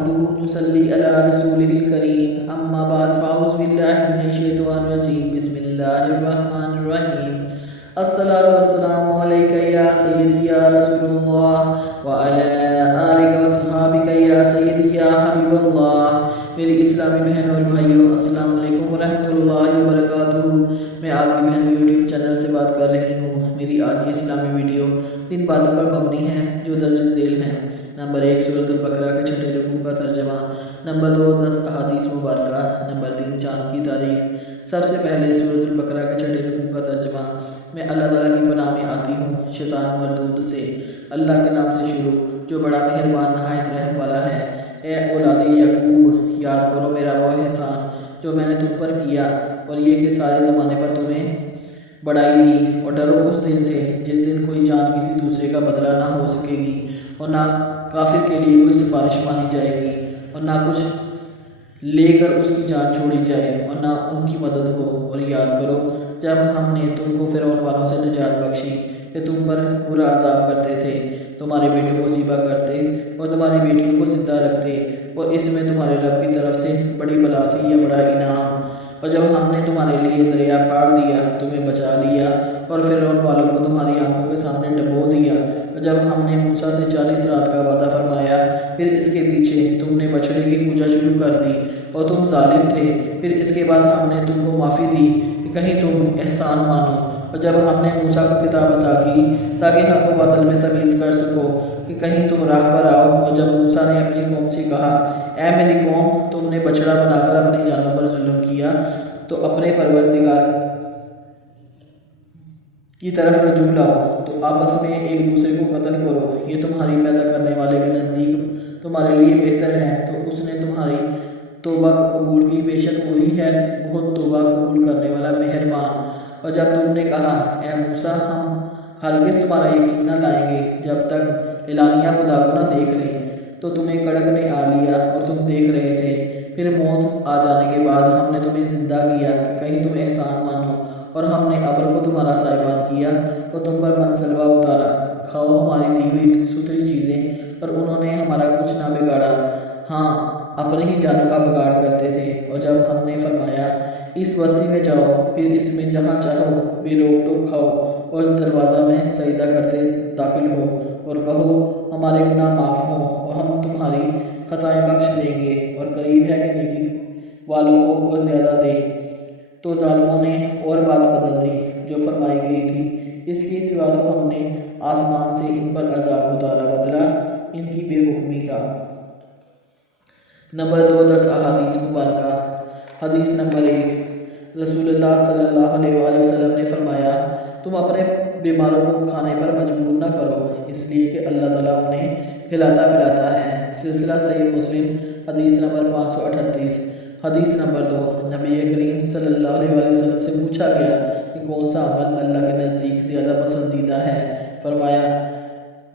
نحمده ونصلي على رسوله الكريم أما بعد فأعوذ بالله من الشيطان الرجيم بسم الله الرحمن الرحيم الصلاة والسلام عليك يا سيدي يا رسول الله وعلى آلك وصحابك يا سيدي يا حبيب الله۔ میری اسلامی بہن اور بھائیوں، السلام علیکم ورحمۃ اللہ وبرکاتہ۔ میں آپ کی بہن یوٹیوب چینل سے بات کر رہی ہوں۔ میری آج کی اسلامی ویڈیو تین باتوں پر مبنی ہے جو درج ذیل ہیں۔ نمبر 1 سورۃ البقرہ کے چھٹے رکوع کا ترجمہ، نمبر 2 10 احادیث مبارکہ، نمبر 3 چاند کی تاریخ۔ سب سے پہلے سورۃ البقرہ کے چھٹے رکوع کا ترجمہ۔ میں اللہ تعالیٰ کی پناہ میں آتی ہوں شیطان مردود سے۔ اللہ کے نام سے شروع جو بڑا مہربان نہایت رحم والا ہے۔ اے اولاد یعقوب، یاد کرو میرا وہ احسان جو میں نے تم پر کیا، اور یہ کہ سارے زمانے پر تمہیں بڑائی دی، اور ڈرو اس دن سے جس دن کوئی جان کسی دوسرے کا بدلہ نہ ہو سکے گی، اور نہ کافر کے لیے کوئی سفارش مانی جائے گی، اور نہ کچھ لے کر اس کی جان چھوڑی جائے، اور نہ ان کی مدد ہو۔ اور یاد کرو جب ہم نے تم کو فرعون والوں سے نجات بخشی کہ تم پر برا عذاب کرتے تھے، تمہارے بیٹوں کو ذبح کرتے اور تمہاری بیٹیوں کو زندہ رکھتے، اور اس میں تمہارے رب کی طرف سے بڑی بلا تھی یا بڑا انعام۔ اور جب ہم نے تمہارے لیے دریا پھاڑ دیا، تمہیں بچا لیا، اور فرعون والوں کو تمہاری آنکھوں کے سامنے ڈبو دیا، اور جب ہم نے موسیٰ سے 40 رات کا وعدہ فرمایا، پھر اس کے پیچھے تم نے بچڑے کی پوجا شروع کر دی اور تم ظالم تھے، پھر اس کے بعد ہم نے تم کو معافی دی کہ کہیں تم احسان مانو، اور جب ہم نے موسیٰ کو کتاب عطا کی تاکہ حق و باطل میں تمیز کر سکو کہ کہیں تم راہ پر آؤ، اور جب موسیٰ نے اپنی قوم سے کہا، اے میری قوم، تم نے بچڑا بنا کر اپنی جانوں پر ظلم کیا، تو اپنے پروردگار کی طرف رجوع لاؤ، تو آپس میں ایک دوسرے کو قتل کرو، یہ تمہاری پیدا کرنے والے کے نزدیک تمہارے لیے بہتر ہے، تو اس نے تمہاری توبہ کو قبول کی، بے شک وہی ہے بہت توبہ قبول کرنے والا مہربان۔ اور جب تم نے کہا، اے موسیٰ، ہم ہرگز تمہارا یقین نہ لائیں گے جب تک اعلانیہ خدا کو نہ دیکھ لیں، تو تمہیں کڑک نے آ لیا اور تم دیکھ رہے تھے، پھر موت آ جانے کے بعد ہم نے تمہیں زندہ کیا کہ کہیں تم احسان مانو، اور ہم نے ابر کو تمہارا صاحبان کیا اور تم پر منسلوا اتارا، کھاؤ ہماری دی ہوئی ستھری چیزیں، اور انہوں نے ہمارا کچھ نہ بگاڑا، ہاں اپنی ہی جانوں کا بگاڑ کرتے تھے۔ اور جب ہم نے فرمایا، اس بستی میں جاؤ، پھر اس میں جہاں چاہو بے روک ٹوک کھاؤ، اور اس دروازہ میں سجدہ کرتے داخل ہو، اور کہو ہمارے گناہ معاف ہوں اور ہم تمہاری خطائیں بخش دیں گے، اور قریب ہے کہ نیکی والوں کو اور زیادہ دے، تو ظالموں نے اور بات بدل دی جو فرمائی گئی تھی، اس کے سوا تو ہم نے آسمان سے ان پر عذاب اتارا بدلہ ان کی بے حکمی کا۔ نمبر 2 10 احادیث مبارکہ۔ حدیث نمبر 1، رسول اللہ صلی اللہ علیہ وآلہ وسلم نے فرمایا، تم اپنے بیماروں کو کھانے پر مجبور نہ کرو، اس لیے کہ اللہ تعالیٰ انہیں کھلاتا پلاتا ہے۔ سلسلہ صحیح مسلم، حدیث نمبر 538۔ حدیث نمبر 2، نبی کریم صلی اللہ علیہ وآلہ وسلم سے پوچھا گیا کہ کون سا عمل اللہ کے نزدیک زیادہ پسندیدہ ہے؟ فرمایا،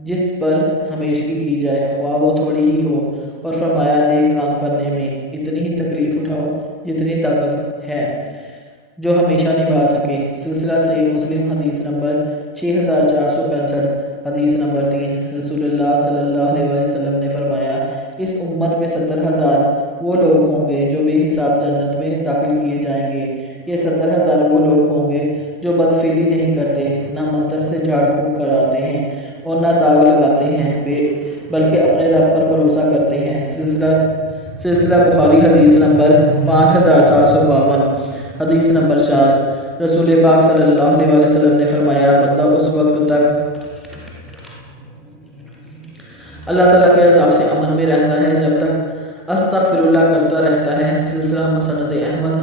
جس پر ہمیشگی کی جائے، خواہ وہ تھوڑی ہی ہو، اور فرمایا، نیک کام کرنے میں اتنی ہی تکلیف اٹھاؤ جتنی طاقت ہے جو ہمیشہ نبھا سکے۔ سلسلہ صحیح مسلم، حدیث نمبر 6465۔ حدیث نمبر 3، رسول اللہ صلی اللہ علیہ وسلم نے فرمایا، اس امت میں 70,000 وہ لوگ ہوں گے جو بے حساب جنت میں داخل کیے جائیں گے۔ یہ 70,000 وہ لوگ ہوں گے جو بدفعلی نہیں کرتے، نہ منتر سے جھاڑ پھونک کراتے ہیں اور نہ داغ لگاتے ہیں، بلکہ اپنے رب پر بھروسہ کرتے ہیں۔ سلسلہ بخاری، حدیث نمبر 5752۔ حدیث نمبر 4، رسول پاک صلی اللہ علیہ وسلم نے فرمایا، بندہ اس وقت تک اللہ تعالیٰ کے عذاب سے امن میں رہتا ہے جب تک استغفر اللہ کرتا رہتا ہے۔ سلسلہ مسند احمد،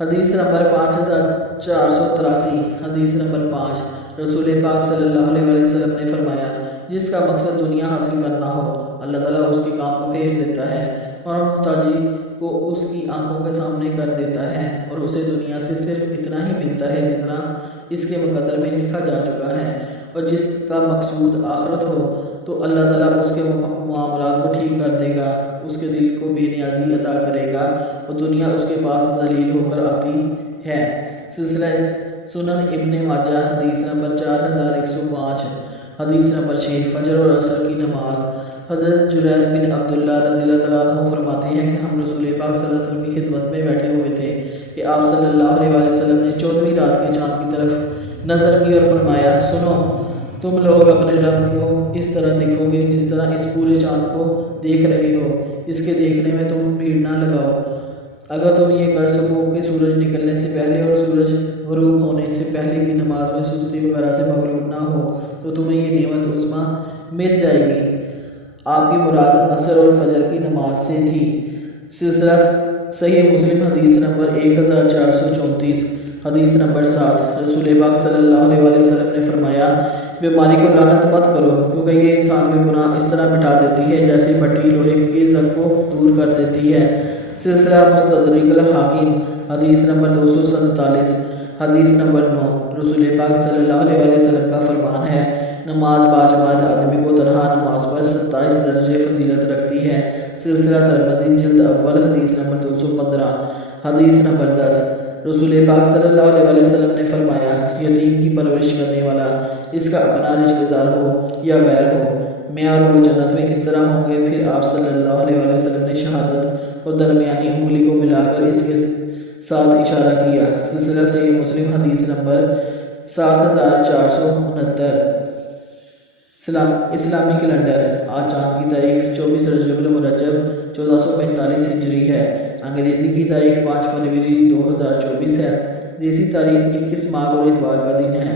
حدیث نمبر 5483۔ حدیث نمبر 5، رسول پاک صلی اللہ علیہ وسلم نے فرمایا، جس کا مقصد دنیا حاصل کرنا ہو، اللہ تعالیٰ اس کے کام کو پھیر دیتا ہے اور محتاجی کو اس کی آنکھوں کے سامنے کر دیتا ہے، اور اسے دنیا سے صرف اتنا ہی ملتا ہے جتنا اس کے مقدر میں لکھا جا چکا ہے، اور جس کا مقصود آخرت ہو تو اللہ تعالیٰ اس کے معاملات کو ٹھیک کر دے گا، اس کے دل کو بے نیازی عطا کرے گا، اور دنیا اس کے پاس ذلیل ہو کر آتی ہے۔ سلسلہ سنن ابن ماجہ، حدیث نمبر 4105۔ حدیث نمبر 6، فجر اور عصر کی نماز۔ حضرت جریر بن عبداللہ رضی اللہ تعالیٰ عنہ فرماتے ہیں کہ ہم رسول پاک صلی اللہ علیہ وسلم کی خدمت میں بیٹھے ہوئے تھے کہ آپ صلی اللہ علیہ وسلم نے 14ویں رات کے چاند کی طرف نظر کی اور فرمایا، سنو، تم لوگ اپنے رب کو اس طرح دیکھو گے جس طرح اس پورے چاند کو دیکھ رہے ہو، اس کے دیکھنے میں تم بھیڑ نہ لگاؤ۔ اگر تم یہ کر سکو کہ سورج نکلنے سے پہلے اور سورج غروب ہونے سے پہلے کی نماز میں سستی وغیرہ سے مغلوب نہ ہو تو تمہیں یہ نعمت عظمیٰ مل جائے گی۔ آپ کی مراد عصر اور فجر کی نماز سے تھی۔ سلسلہ صحیح مسلم حدیث نمبر 1434، حدیث نمبر 7۔ رسول پاک صلی اللہ علیہ وسلم نے فرمایا، بیماری کو لعنت مت کرو، کیونکہ یہ انسان کے گناہ اس طرح مٹا دیتی ہے جیسے بھٹی لوہے کی زنگ کو دور کر دیتی ہے۔ سلسلہ مستدرک الحاکم حدیث نمبر 247، حدیث نمبر 9۔ رسول پاک صلی اللہ علیہ وسلم کا فرمان ہے، نماز باجماعت آدمی کو تنہا نماز پر 27 درجے فضیلت رکھتی ہے۔ سلسلہ ترمذی جلد اول حدیث نمبر 215، حدیث نمبر 10۔ رسول پاک صلی اللہ علیہ وسلم نے فرمایا، یتیم کی پرورش کرنے والا، اس کا اپنا رشتہ دار ہو یا غیر ہو، میں اور وہ جنت میں اس طرح ہوں گے۔ پھر آپ صلی اللہ علیہ وسلم نے شہادت اور درمیانی انگلی کو ملا کر اس کے ساتھ اشارہ کیا۔ سلسلہ صحیح مسلم حدیث نمبر 7469۔ اسلامی کیلنڈر، آج چاند کی تاریخ 24 رجب المرجب 1445 ہجری ہے۔ انگریزی کی تاریخ 5 فروری 2024 ہے۔ دیسی تاریخ 21 ماہ اور اتوار کا دن ہے۔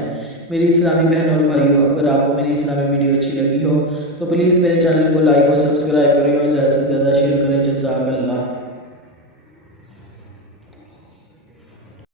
میری اسلامی بہن اور بھائیوں، اگر آپ کو میری اسلامی ویڈیو اچھی لگی ہو تو پلیز میرے چینل کو لائک اور سبسکرائب کریں اور زیادہ سے زیادہ شیئر کریں۔ جزاک اللہ۔